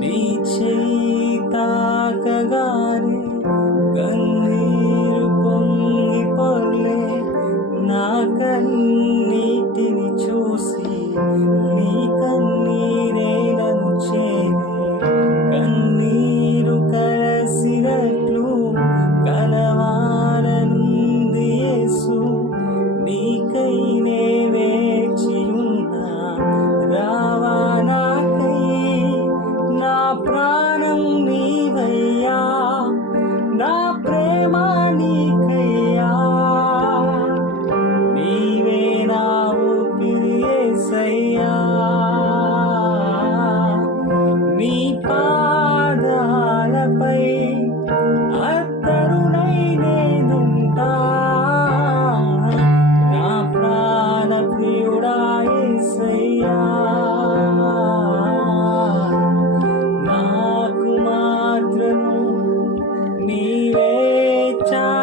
నీ చేయి తాకగానే కన్నీరు పొంగి పొర్లే, నా కన్నీటిని చూసి నీ కన్నీరే నన్ను చేరే. కన్నీరు కలసినట్లు కలవాలనుంది యేసు, నీకై నే వేచియున్నా, రావా నాకై. నా ప్రాణం నీవయ్యా, నా ప్రేమ నీకయ్యా, నీవే నా ఊపిరి యేసయ్యా. నీ పాదాలపై అత్తరునై నేనుంటా, నా ప్రాణ ప్రియుడా యేసయ్యా. నాకు మాత్రము నీవే చాలు.